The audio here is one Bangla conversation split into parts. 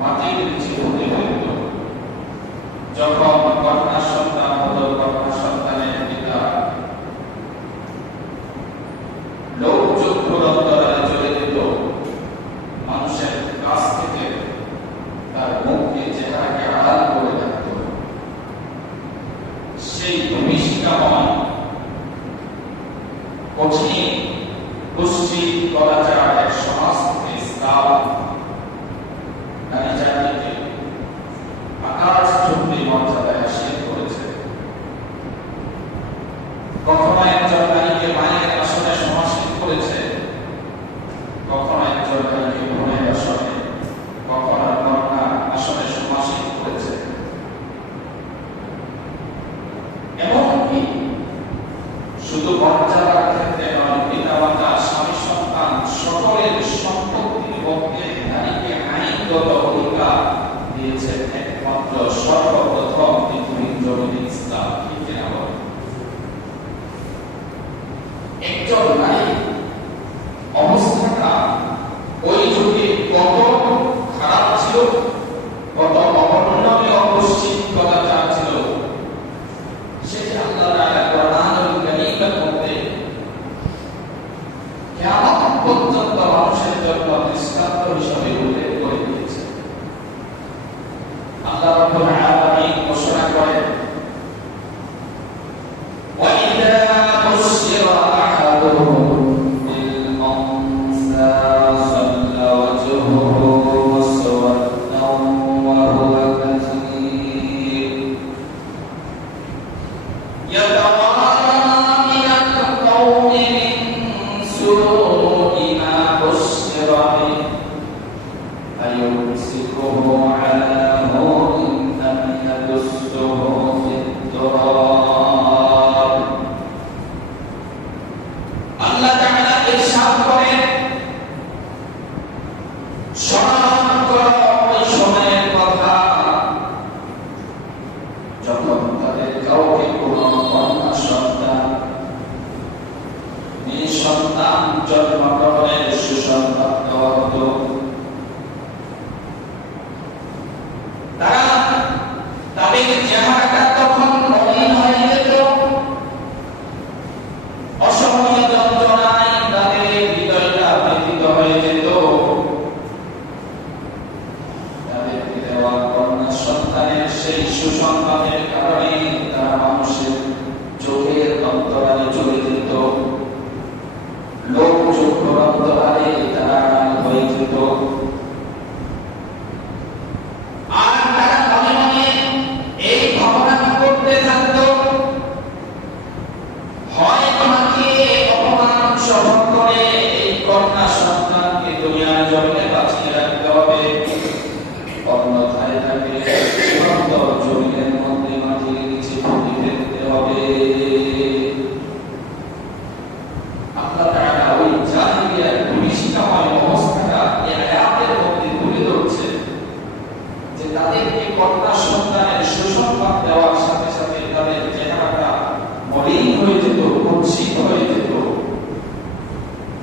মাটির নিচে হতে লাগল যখন Yeah, সন্তানের সেই সুসন্তানের কারণে তারা মানুষের চোখের অন্তরালে চলে যেত। লোক চোখ অন্তরালে তারা হয়ে যেত।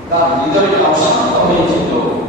那你这里要抢到面前就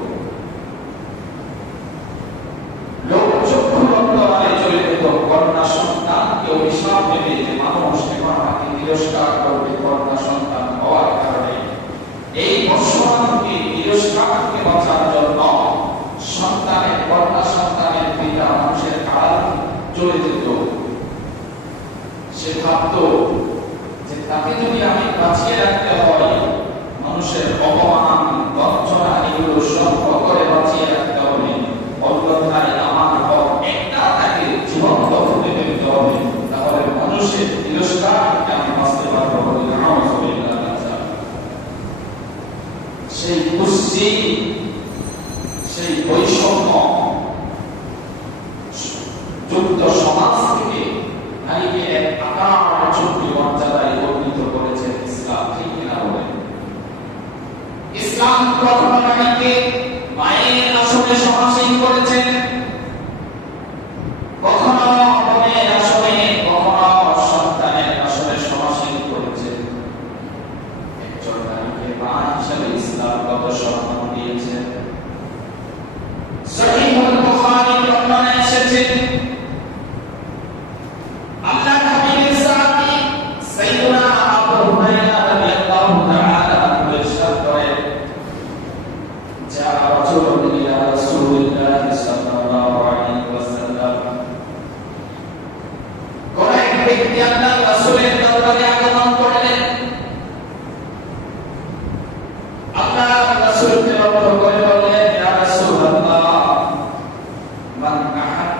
মানুষের অপমান বঞ্চনা কখনো তাকে মায়ের আসনে করে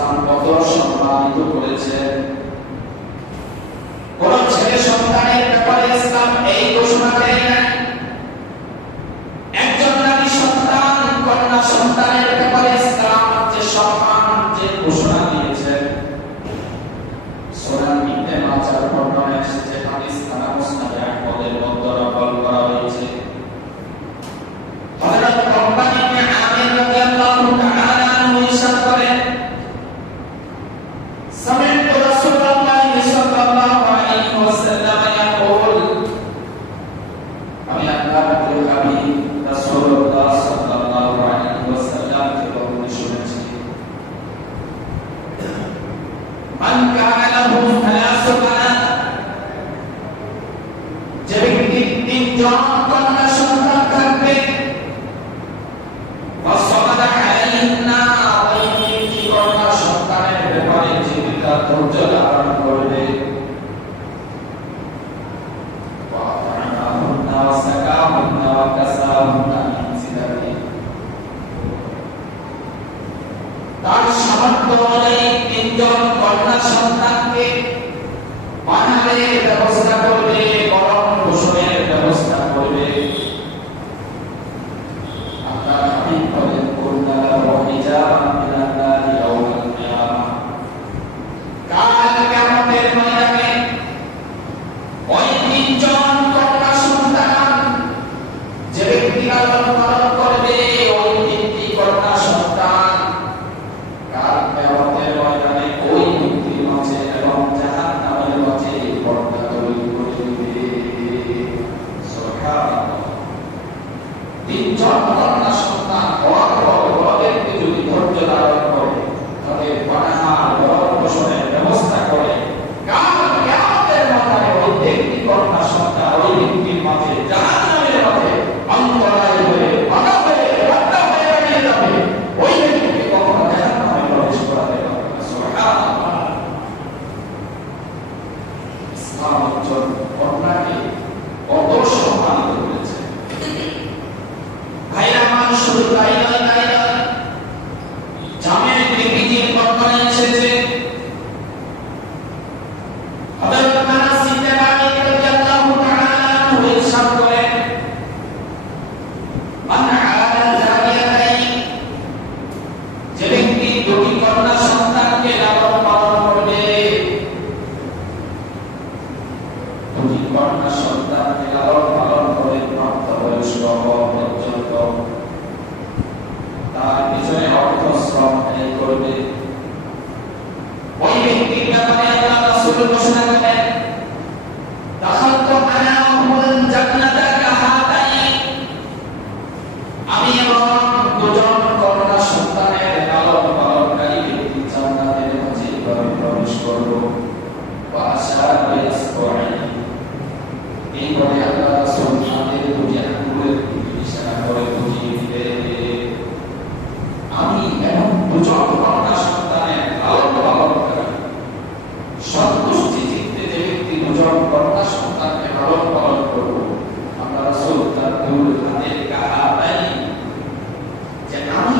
ইসলাম কত সম্মানিত করেছে। কোন ছেলে সন্তানের ব্যাপারে ইসলাম এই ঘোষণা দেয় না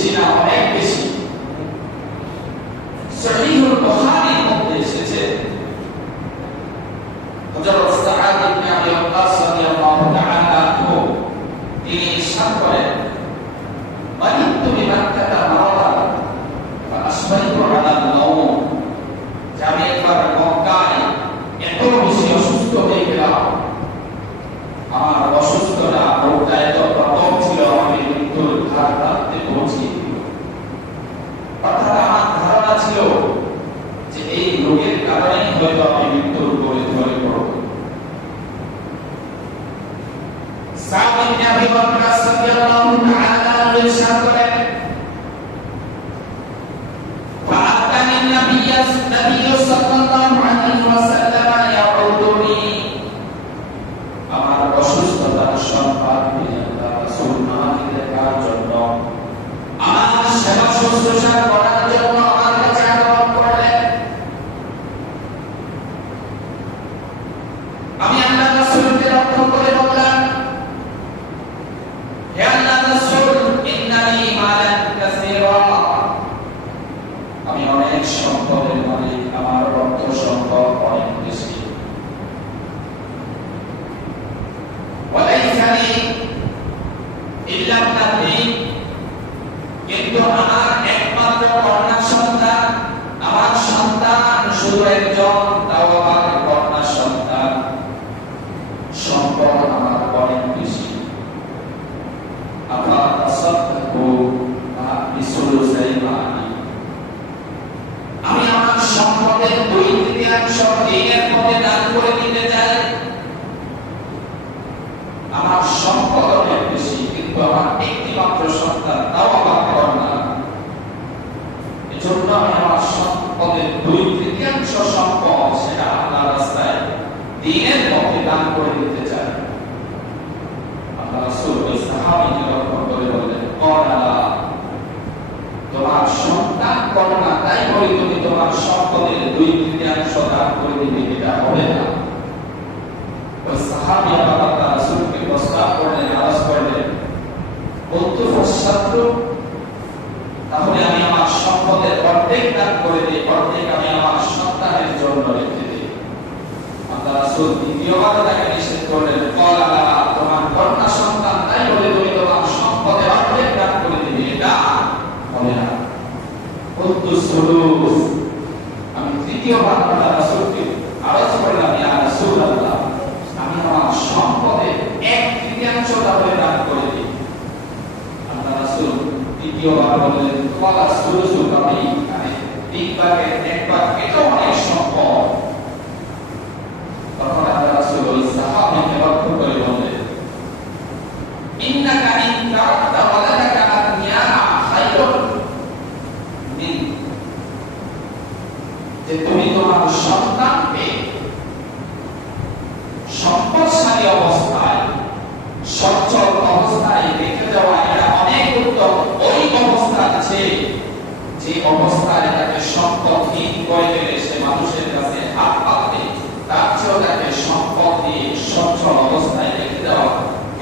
বেশি না অনেক বেশি সহিহুল বুখারীর মধ্যে এসেছে হযরত সাআদ ইবনে আবি ওয়াক্কাস রাদিয়াল্লাহু তাআলা আনহু তিনি ইরশাদ করেন মালিকতু বিমাক্কাতা মারাদান ফাআসবাইতু আলা নাওম। আমি একবার মক্কায় এত বেশি অসুস্থ হয়ে গেলাম। আমার অসুস্থতা রোগটা এত প্রকট ছিল আমি মৃত্যুর ধার প্রান্তে পৌঁছিয়ে দিল অর্থাৎ আমার ধারণা ছিল যে এই রোগের কারণেই হয়তো আমি মৃত্যুর কোলে ধরে পড়ব সাদ ইবনে আবি ওয়াক্কাস রাদিয়াল্লাহু তাআলা আনহু তোমার সন্তান কন্যা তাই বলে তুমি তোমার সম্পদের দুই তৃতীয়াংশ দান করে দিবে এটা হবে না। তাহলে আমি আমার সম্পদের অর্ধেক করে অর্ধেক আমি আমার সন্তানের তাকে নিষেধ করলেন কলা তোমার কন্যা সন্তান তাই বলে তুমি তোমার সম্পদের অর্ধেক দান করে দিবে এটা হবে না বলতো সুলুস আমি তৃতীয়বার আল্লাহ রাসূলকে আওয়াজ করলাম ইয়া রাসূলুল্লাহ আমি আমার সম্পদের এক তৃতীয়াংশ তাহলে দান করে দিই আল্লাহ রাসূল দ্বিতীয়বার বললেন কলা সুলুসু কামি মানে তিন ভাগের এক ভাগ এটাও অনেক সম্পদ তখন আল্লাহ রাসূল সাহাবীকে লক্ষ্য করে বললেন ইন্নাকা ইন তারাকতা যে তুমি তোমার সন্তানকে সম্পদশালী অবস্থায়, সচ্ছল অবস্থায় রেখে দেওয়া এটা অনেক উত্তম। ওই অবস্থার চেয়ে যে অবস্থায় তাকে সম্পদহীন করে দিলে সে মানুষের কাছে হাত পাতবে তার চেয়েও তাকে সম্পদ দিয়ে সচ্ছল অবস্থায় রেখে দেওয়া,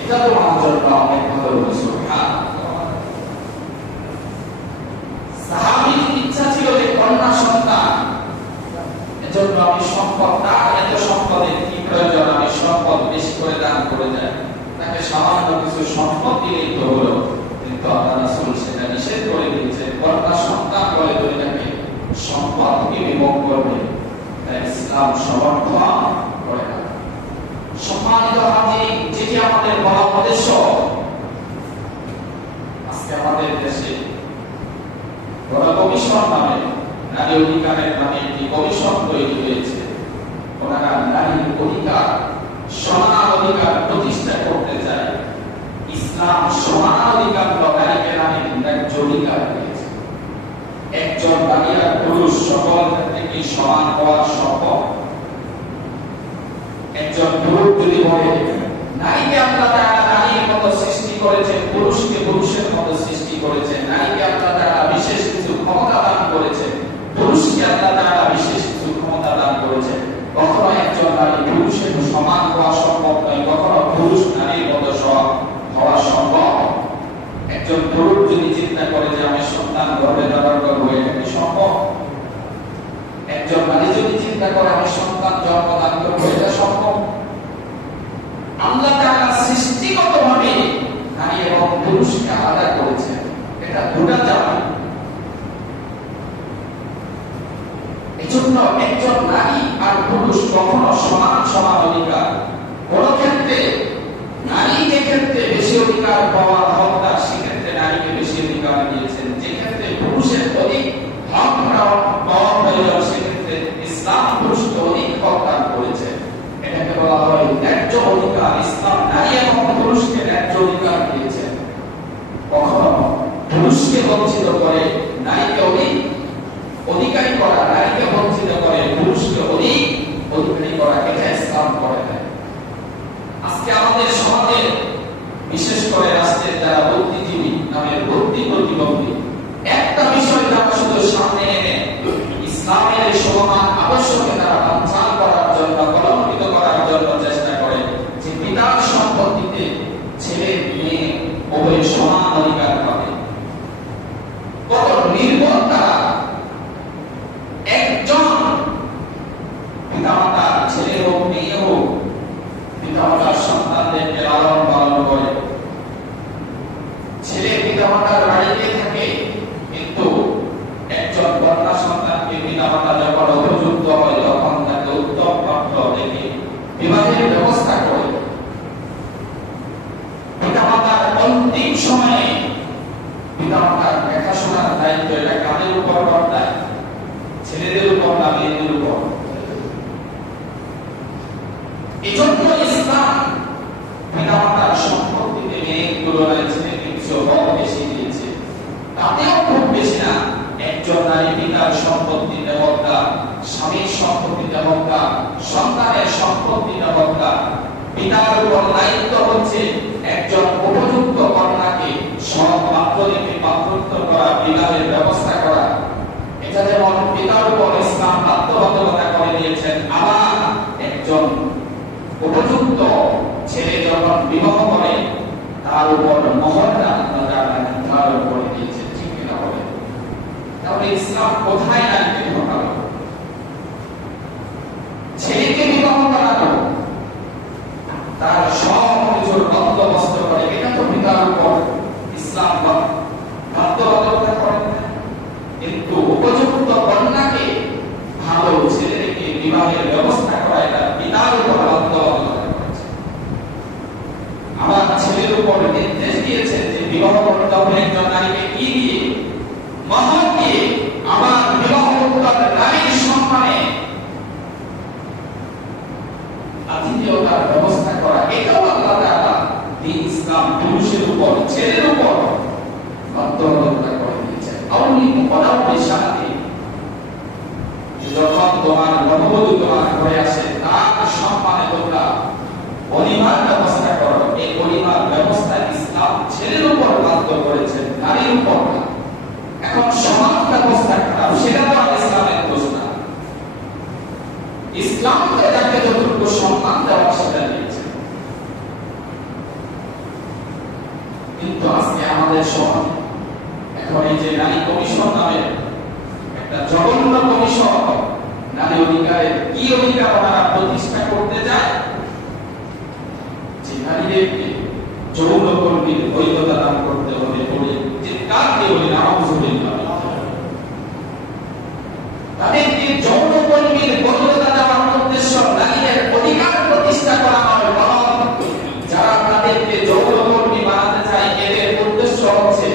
এটা তোমার জন্য অনেক ভালো আমি সম্পদ তার এত সম্পদের কি প্রয়োজন? আমি সম্পদ বেশি করে দান করে যাই তাকে সামান্য কিছু সম্পদ দিলেই তো হলো। কিন্তু আল্লাহ রাসূল সেটা নিষেধ করে দিয়েছে। কন্যা সন্তান বলে করে তাকে সম্পদকে বিভোগ করবে? তাই ইসলাম সমর্থন করে না। সম্মানিত হাজির যেটি আমাদের বড় উদ্দেশ্য, আজকে আমাদের দেশে গণ কমিশন নামে নারী অধিকারের নামে একটি কমিশন তৈরি হয়েছে। ওনারা নারীর অধিকার, সমান অধিকার প্রতিষ্ঠা করতে চায়। ইসলাম সমান অধিকার নারীকে নারী ন্যায্য অধিকার দিয়েছে। একজন নারী আর পুরুষ সকল ক্ষেত্রে কি সমান হওয়া সম্ভব। একজন পুরুষ যদি বলে, নারীকে আল্লাহ তাআলা নারীর মতো সৃষ্টি করেছেন পুরুষকে পুরুষের মতো সৃষ্টি করেছেন নারীকে আল্লাহ তাআলা বিশেষ কিছু ক্ষমতা দান করেছেন একজন নারী যদি চিন্তা করে সন্তান গর্ভে ধারণ সম্ভব? একজন নারী যদি আমি সন্তান জন্মদান করব তাআলা সৃষ্টিগতভাবে নারী এবং পুরুষকে আলাদা করেছেন। এটা দুটা জাতি এজন্য একজন নারী আর পুরুষ কখনো সমান সমান অধিকার। কোন ক্ষেত্রে নারী যে ক্ষেত্রে বেশি অধিকার পাওয়া হকদার, সেক্ষেত্রে নারীকে বেশি অধিকার দিয়েছেন। যে ক্ষেত্রে পুরুষের অধিক হক পাওয়া প্রয়োজন, সেক্ষেত্রে ইসলাম পুরুষকে অধিক হক দান করেছে। এটাকে বলা হয় ন্যায্য অধিকার। ইসলাম নারী এবং পুরুষকে ন্যায্য অধিকার দিয়েছে। কখনো পুরুষকে বঞ্চিত করে নারীকে অধিক অধিকারী করা নারীকে বঞ্চিত করে, পুরুষকে অধিক অধিকারী করা এটা ইসলাম করে না আজকে আমাদের সমাজে, বিশেষ করে রাষ্ট্রের যারা বুদ্ধিজীবী নামের বুদ্ধি প্রতিবন্ধী, একটা বিষয় তারা শুধু সামনে এনে, ইসলামের এই সমান আবশ্যকে তারা বাঞ্ছাল করার জন্য কলঙ্কিত করার জন্য চেষ্টা করে যে পিতার সম্পত্তিতে ছেলে মেয়ে উভয় সমান অধিকার পাবে কত নির্মল তারা একজন পিতামাতা ছেলে হোক মেয়ে হোক পিতামাতার সন্তানদেরকে লালন পালন করে ছেলে পিতামাতার বাড়িতে থাকে কিন্তু একজন কন্যা সন্তানকে পিতামাতা যখন উপযুক্ত হয় তখন তাকে উত্তম পাত্র দেখে বিবাহের ব্যবস্থা করে পিতামাতার অন্তিম সময়ে পিতামাতার দেখাশোনার দায়িত্ব এটা কাদের উপর বর্তায় ছেলেদের উপর না মেয়েদের উপর এজন্য ইসলাম পিতামাতার সম্পত্তিতে মেয়ের তুলনায় ছেলেকে কিছু হক বেশি দিয়েছে। তাতেও খুব বেশি না, একজন নারী পিতার সম্পত্তিতে হত্যা স্বামীর সম্পত্তিতে হত্যা সন্তানের সম্পত্তিতে হত্যা পিতার উপর দায়িত্ব হচ্ছে একজন উপযুক্ত কন্যাকে সৎ পাত্র পাত্রত্ব করা বিবাহের ব্যবস্থা করা। এটা যেমন পিতার উপর ইসলাম বাধ্যবাধকতা করে দিয়েছেন, আবার একজন উপযুক্ত ছেলে যখন বিবাহ করে, তার উপর মহরটা করে দিয়েছে, ঠিক কিনা বলে তাহলে ইসলাম কোথায় নারীকে ঢোকালো ছেলেকে বিবাহ করানো, তার সব কিছুর বন্দোবস্ত করে, এটা তো পিতার উপর ইসলাম বাধ্যবাধকতা করে না কিন্তু উপযুক্ত কন্যাকে ভালো ছেলেকে বিবাহের ব্যবস্থা করা এটা পিতার উপর বাধ্যবাধকতা করেছে আবার ছেলের উপর নির্দেশ দিয়েছেন যে বিবাহ করতে হবে একজন নারীকে কি দিয়ে মহর দিয়ে আবার বিবাহ করতে নারীর সম্মানে আতিথেয়তার ব্যবস্থা করা এটাও আল্লাহ তাআলা দিন ইসলাম পুরুষের উপর ছেলের উপর বাধ্যবাধকতা করে দিয়েছেন আউলি পদাও শান্তি যখন তোমার নববধূ তোমার ঘরে আসে তার সম্মানে তোমরা অনিমার ব্যবস্থা করো এই অনিমার ব্যবস্থা ইসলাম ছেলের উপর বাধ্য করেছেন নারীর উপর না এখন সমাজ ব্যবস্থা খারাপ সেটা তো আর ইসলামের দোষ না ইসলাম তো যাকে যতটুকু সম্মান দেওয়া সেটা দিয়েছে কিন্তু আজকে আমাদের সমাজ এখন এই যে নারী কমিশন নামে একটা জঘন্য কমিশন, নারী অধিকারের কি অধিকার ওনারা প্রতিষ্ঠা করতে চায়? যে নারীদেরকে যৌন কর্মীর বৈধতা দান করতে হবে বলে যে দিয়ে বলে নাউজুবিল্লাহ তাদেরকে যৌন কর্মীর বৈধতা দেওয়ার উদ্দেশ্য নারীদের অধিকার প্রতিষ্ঠা করা হয় বরং যারা তাদেরকে যৌন কর্মী বানাতে চায় এদের উদ্দেশ্য হচ্ছে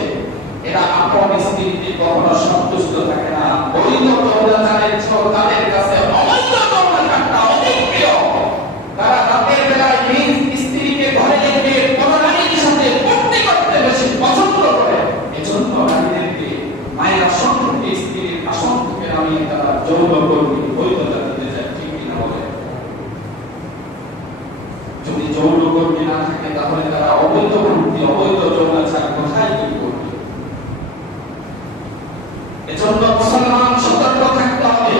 এরা আপন স্ত্রীতে কখনো সন্তুষ্ট থাকে না বৈধ যৌনাচারের চেয়েও তাদের কাছে অবৈধ যৌনাচারটা অধিক প্রিয় তারা রাতের বেলায় নিজ স্ত্রীকে ঘরে রেখে কোন নারীর সাথে পড়তে করতে বেশি পছন্দ করে এজন্য নারীদেরকে মায়ের আসন থেকে স্ত্রীর আসন থেকে নামিয়ে তারা যৌন কর্মী বৈধতা দিতে চায় ঠিক কিনা বলে যদি যৌন কর্মী না থাকে, তাহলে তারা অবৈধ ভর্তি অবৈধ যৌনাচার কোথায় কি করবে? এজন্য মুসলমান সতর্ক থাকতে হবে।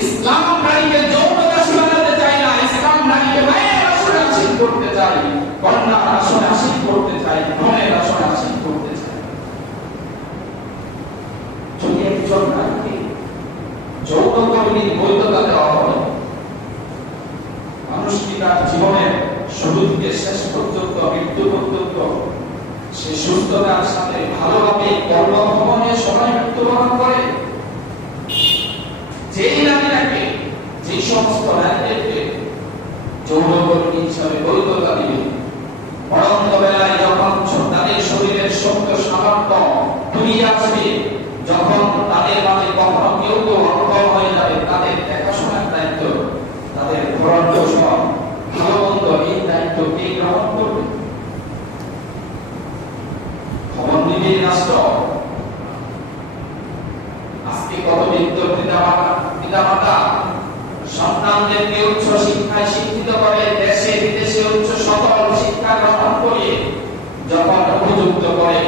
ইসলাম নারীকে যৌন দাসী চায় না, ইসলাম নারীকে মায়ের আসনে আসীন করতে চায়, কন্যার আসনে আসীন করতে চায় বোনের আসনে আসীন করতে চায়। যদি একজন নারীকে যৌন কর্মীর বৈধতা দেওয়া তার জীবনের শুরু থেকে শেষ পর্যন্ত, মৃত্যু পর্যন্ত সে সুস্থতার সাথে ভালোভাবে কর্মভবনে সময় মৃত্যুবরণ করে। যেই নারীরাকে যে সমস্ত নারীদেরকে যৌনকর্মী হিসাবে বৈধতা দিবে পরন্ত বেলায় যখন তাদের শরীরের শক্ত সামর্থ্য ফুরিয়ে আসবে যখন তাদের মাঝে কখনো কেউ কেউ অক্ষম হয়ে যাবে, তাদের দেখাশোনার দায়িত্ব তাদের ভরণ পোষণ ভালো মন্দ এই দায়িত্ব কে গ্রহণ করবে নিবে রাষ্ট্র আজকে কত বিদ্য পিতামাতা সন্তানদেরকে উচ্চ শিক্ষায় শিক্ষিত করে দেশে, বিদেশে উচ্চ সকল শিক্ষা গ্রহণ করে যখন উপযুক্ত করে,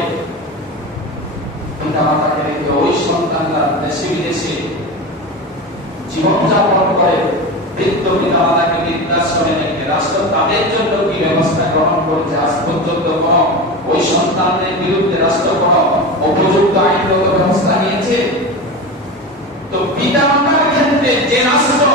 পিতামাতাকে রেখে ওই সন্তানরা দেশে, বিদেশে জীবনযাপন করে, বৃদ্ধ পিতামাতাকে বৃদ্ধাশ্রমে রেখে রাষ্ট্র তাদের জন্য কি ব্যবস্থা গ্রহণ করেছে আজ পর্যন্ত কোন ওই সন্তানদের বিরুদ্ধে রাষ্ট্র কোন উপযুক্ত আইনগত ব্যবস্থা নিয়েছে। তো পিতা মাতার ক্ষেত্রে যে রাষ্ট্র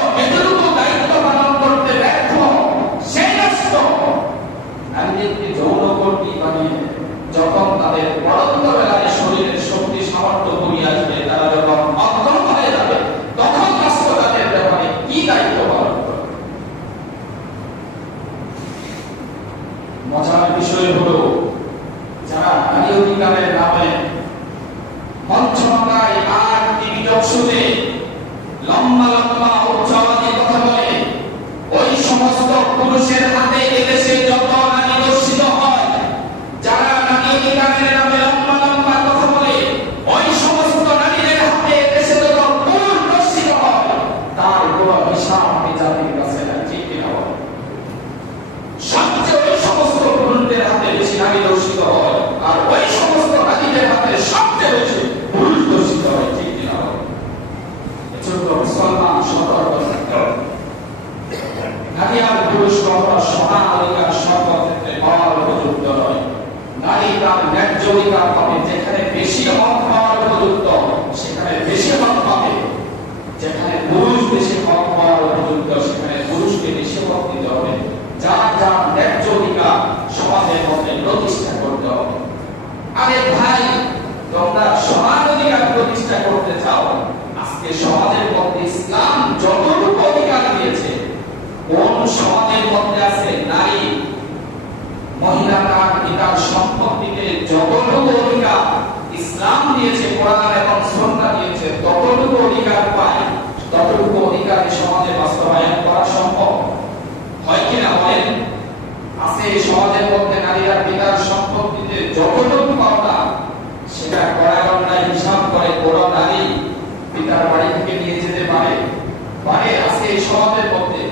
পারে আজকে এই সমাজের মধ্যে।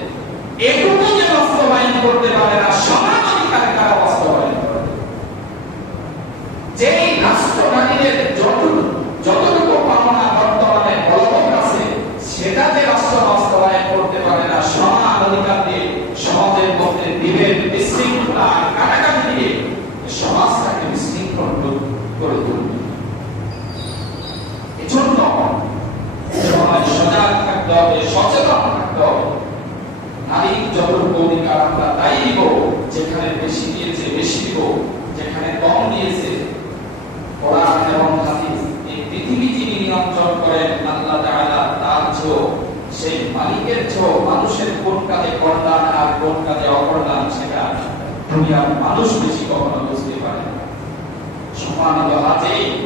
এটুকু যে বাস্তবায়ন করতে পারে না সমান অধিকার কারা বাস্তবায়ন করে যেই রাষ্ট্র নারীদের যতটুকু যতটুকু পাওনা বর্তমানে বলবৎ আছে সেটা যে রাষ্ট্র বাস্তবায়ন করতে পারে না সমান অধিকার দিয়ে সমাজের মধ্যে বিভেদ বিশৃঙ্খলা আর কাটাকাটি দিয়ে সমাজটাকে বিশৃঙ্খল হবে সচেতন থাকতে হবে নারীর যতটুকু অধিকার আমরা তাই দিব যেখানে বেশি দিয়েছে বেশি দিব যেখানে কম দিয়েছে কোরআন এবং হাদিস এই পৃথিবী যিনি নিয়ন্ত্রণ করেন আল্লাহ তাআলা তার চো সেই মালিকের চো মানুষের কোন কাজে কল্যাণ আর কোন কাজে অকল্যাণ সেটা দুনিয়ার মানুষ বেশি কখনো বুঝতে পারে সমান সুবহানাল্লাহ